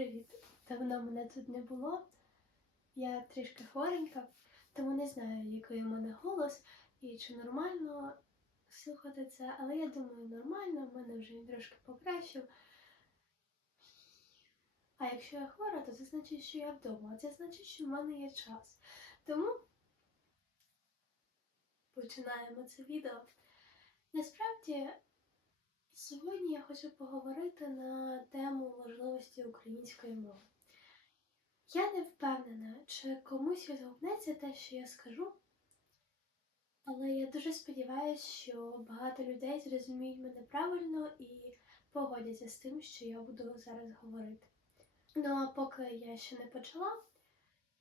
Привіт! Давно мене тут не було. Я трішки хворенька, тому не знаю, який у мене голос і чи нормально слухати це, але я думаю, нормально, в мене вже він трошки покращив. А якщо я хвора, то це значить, що я вдома, а це значить, що в мене є час. Тому починаємо це відео. Насправді, сьогодні я хочу поговорити на тему важливості української мови. Я не впевнена, чи комусь відгукнеться те, що я скажу, але я дуже сподіваюся, що багато людей зрозуміють мене правильно і погодяться з тим, що я буду зараз говорити. Ну а поки я ще не почала,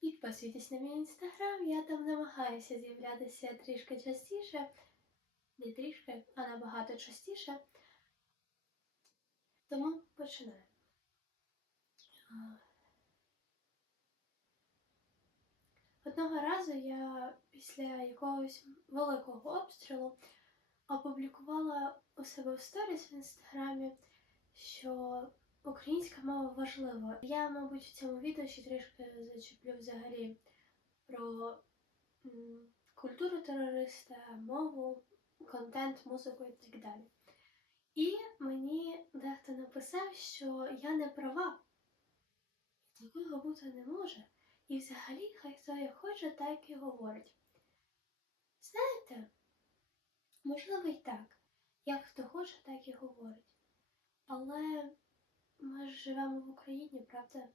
підписуйтесь на мій інстаграм, я там намагаюся з'являтися трішки частіше, не трішки, а набагато частіше. Тому починаємо. Одного разу я після якогось великого обстрілу опублікувала у себе в сторіс в інстаграмі, що українська мова важлива. Я, мабуть, в цьому відео ще трішки зачеплю взагалі про культуру терориста, мову, контент, музику і так далі. І мені дехто написав, що я не права. Такого бути не може. І взагалі, хай як хоче, так і говорить. Знаєте, можливо і так, як хто хоче, так і говорить. Але ми ж живемо в Україні, правда?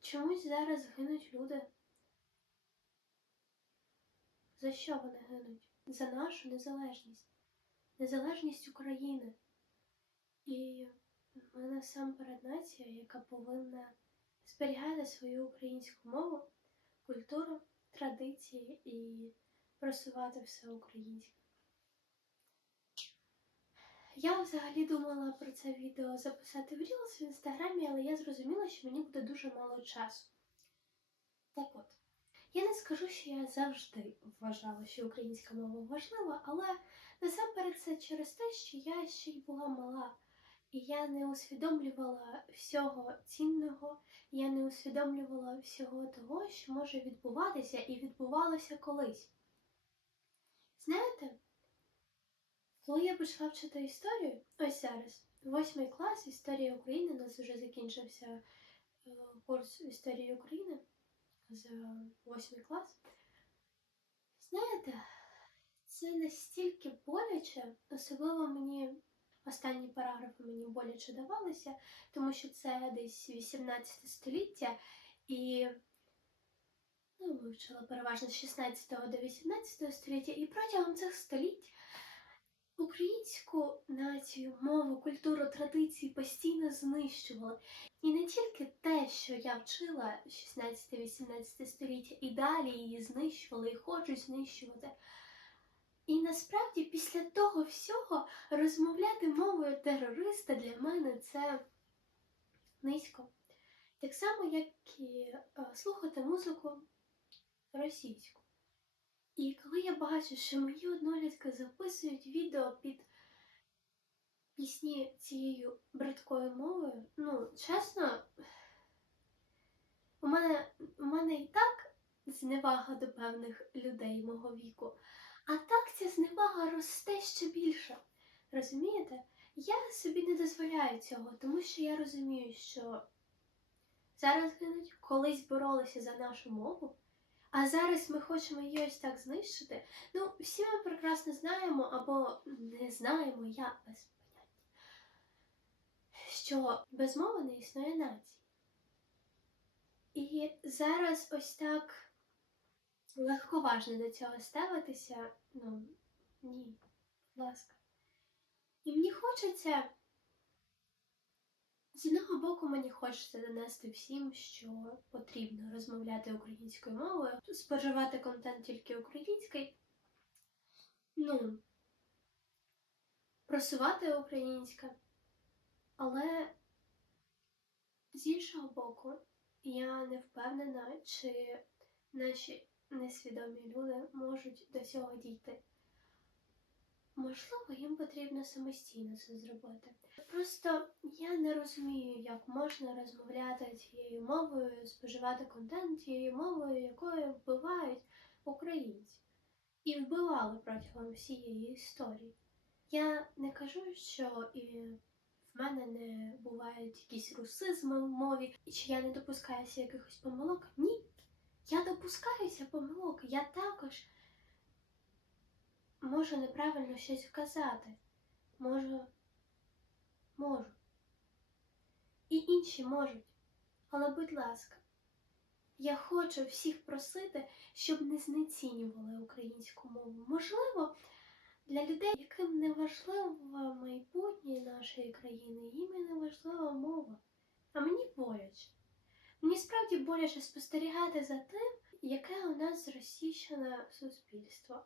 Чомусь зараз гинуть люди. За що вони гинуть? За нашу незалежність, незалежність України. І ми насамперед нація, яка повинна зберігати свою українську мову, культуру, традиції і просувати все українське. Я взагалі думала про це відео записати в Reels в інстаграмі, але я зрозуміла, що мені буде дуже мало часу. Так от, я не скажу, що я завжди вважала, що українська мова важлива, але насамперед це через те, що я ще й була мала. Я не усвідомлювала всього цінного, я не усвідомлювала всього того, що може відбуватися і відбувалося колись. Знаєте, коли я почала вчити історію, ось зараз, восьмий клас історія України, у нас вже закінчився е, курс історії України за восьмий клас. Знаєте, це настільки боляче, особливо мені. Останні параграфи мені боляче давалися, тому що це десь 18 століття, і ну, вивчила переважно з 16 до 18 століття, і протягом цих століть українську націю, мову, культуру, традиції постійно знищували. І не тільки те, що я вчила 16-18 століття, і далі її знищували і хочуть знищувати. І насправді після того всього розмовляти мовою терориста для мене це низько. Так само, як і е, слухати музику російську. І коли я бачу, що мої однолітки записують відео під пісні цією бридкою мовою, ну, чесно, у мене, у мене і так зневага до певних людей мого віку. А так ця зневага росте ще більше. Розумієте? Я собі не дозволяю цього, тому що я розумію, що зараз гинуть, колись боролися за нашу мову, а зараз ми хочемо її ось так знищити. Ну, всі ми прекрасно знаємо або не знаємо, я без поняття, що без мови не існує нації. І зараз ось так легковажно до цього ставитися, ну ні, будь ласка. І мені хочеться, з одного боку, мені хочеться донести всім, що потрібно розмовляти українською мовою, споживати контент тільки український, ну, просувати українське. Але з іншого боку, я не впевнена, чи наші несвідомі люди можуть до цього дійти. можливо, їм потрібно самостійно це зробити. Просто я не розумію, як можна розмовляти цією мовою, споживати контент тією мовою, якою вбивають українців. І вбивали протягом всієї історії. Я не кажу, що і в мене не бувають якісь русизми в мові, і чи я не допускаюся якихось помилок. Ні. Я допускаюся помилок. Я також можу неправильно щось вказати. Можу. Можу. І інші можуть. Але, будь ласка, я хочу всіх просити, щоб не знецінювали українську мову. Можливо, для людей, яким не важливо майбутнє нашої країни, їм і не важлива мова. А мені боляче. Мені справді боляче спостерігати за тим, яке у нас зросійщене суспільство.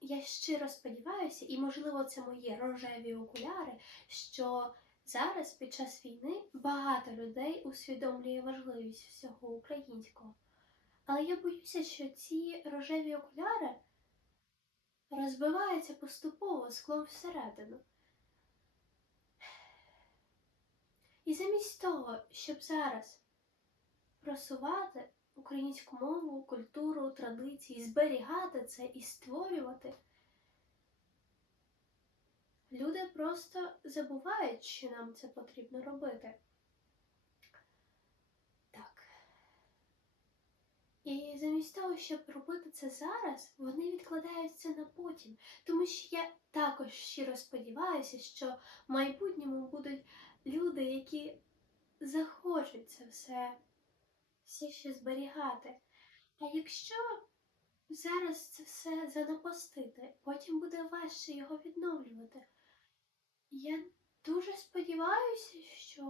Я щиро сподіваюся, і, можливо, це мої рожеві окуляри, що зараз, під час війни, багато людей усвідомлює важливість всього українського. Але я боюся, що ці рожеві окуляри розбиваються поступово склом всередину. І замість того, щоб зараз просувати українську мову, культуру, традиції, зберігати це і створювати, люди просто забувають, що нам це потрібно робити. Так. І замість того, щоб робити це зараз, вони відкладають це на потім. Тому що я також щиро сподіваюся, що в майбутньому будуть люди, які захочуть це все, все ще зберігати. А якщо зараз це все занапастити, потім буде важче його відновлювати. Я дуже сподіваюся, що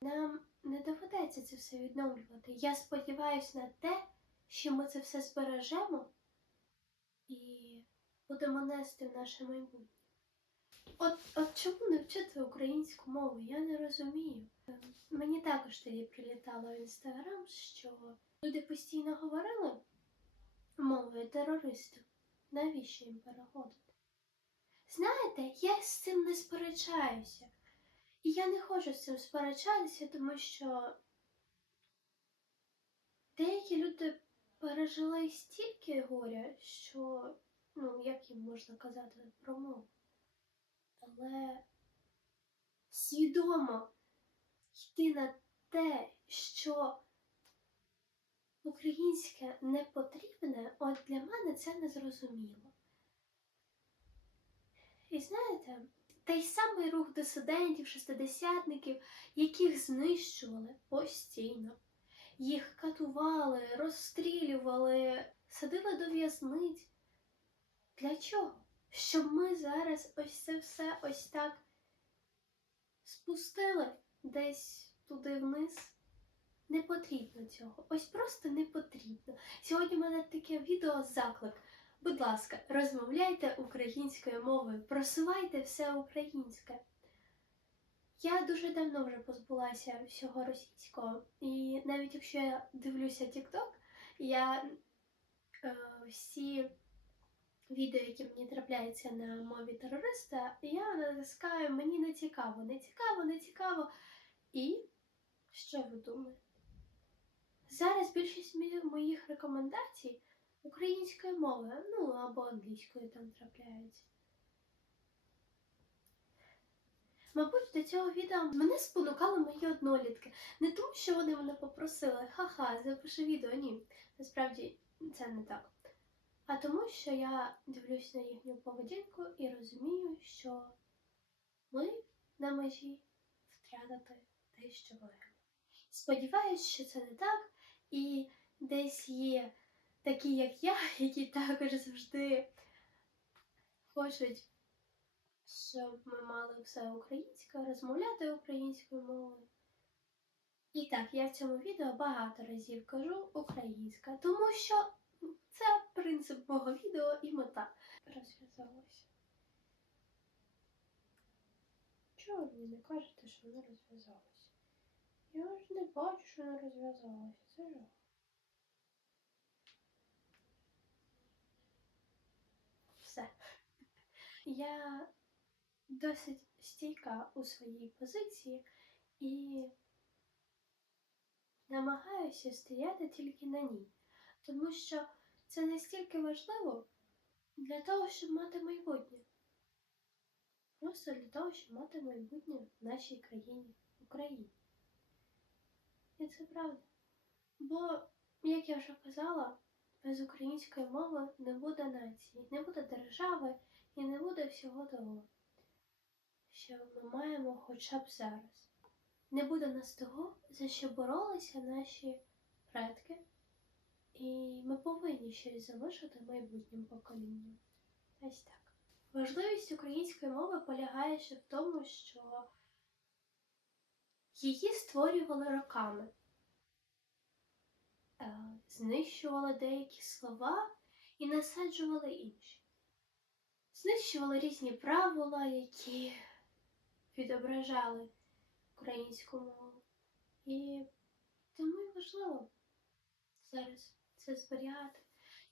нам не доведеться це все відновлювати. Я сподіваюся на те, що ми це все збережемо і будемо нести в наше майбутнє. От, от чому не вчити українську мову? Я не розумію. Е, Мені також тоді прилітало в інстаграм, що люди постійно говорили мовою терористів. Навіщо їм переходити? Знаєте, я з цим не сперечаюся. І я не хочу з цим сперечатися, тому що деякі люди пережили стільки горя, що, ну, як їм можна казати про мову. Але свідомо йти на те, що українське не потрібне, от для мене це незрозуміло. І знаєте, той самий рух дисидентів, шестидесятників, яких знищували постійно, їх катували, розстрілювали, садили до в'язниць. Для чого? Щоб ми зараз ось це все ось так спустили десь туди вниз. Не потрібно цього. Ось просто не потрібно. Сьогодні в мене таке відео заклик. Будь ласка, розмовляйте українською мовою, просувайте все українське. Я дуже давно вже позбулася всього російського. І навіть якщо я дивлюся TikTok, я е, всі відео, які мені трапляються на мові терориста, я натискаю мені не цікаво, не цікаво, не цікаво. І що ви думаєте? Зараз більшість моїх рекомендацій українською мовою, ну або англійською там трапляються. Мабуть, до цього відео мене спонукали мої однолітки. Не тому, що вони мене попросили, ха-ха, запиши відео. Ні, насправді це не так. А тому, що я дивлюсь на їхню поведінку і розумію, що ми на межі втратити те, що маємо. Сподіваюсь, що це не так, і десь є такі, як я, які також завжди хочуть, щоб ми мали все українське, розмовляти українською мовою. І так, я в цьому відео багато разів кажу українська, тому що принцип мого відео і мета. Розв'язалося. Чого ви не кажете, що воно розв'язалося? Я ж не бачу, що воно розв'язалося. Це жах. Все. Я досить стійка у своїй позиції і намагаюся стояти тільки на ній, тому що це настільки важливо для того, щоб мати майбутнє. Просто для того, щоб мати майбутнє в нашій країні, Україні. І це правда. Бо, як я вже казала, без української мови не буде нації, не буде держави і не буде всього того, що ми маємо хоча б зараз. Не буде нас того, за що боролися наші предки, і ми повинні щось залишити майбутнім поколінням. Ось так. Важливість української мови полягає ще в тому, що її створювали роками, Е, знищували деякі слова і насаджували інші. Знищували різні правила, які відображали українську мову. І тому й важливо зараз це зберігати.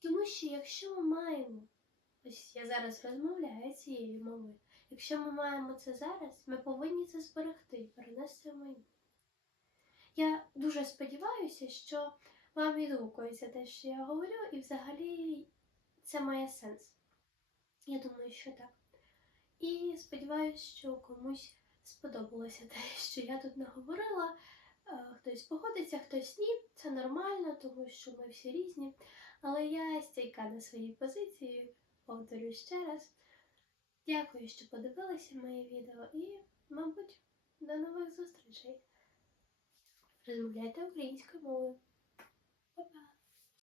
Тому що якщо ми маємо, ось я зараз розмовляю цією мовою, якщо ми маємо це зараз, ми повинні це зберегти і перенести в майбутнє. Я дуже сподіваюся, що вам відгукується те, що я говорю, і взагалі це має сенс. Я думаю, що так. І сподіваюся, що комусь сподобалося те, що я тут наговорила. Е, Хтось погодиться, хтось ні. Це нормально, тому що ми всі різні. Але я стійка на своїй позиції, повторюю ще раз. Дякую, що подивилися моє відео і, мабуть, до нових зустрічей. Розмовляйте українською мовою. Па-па!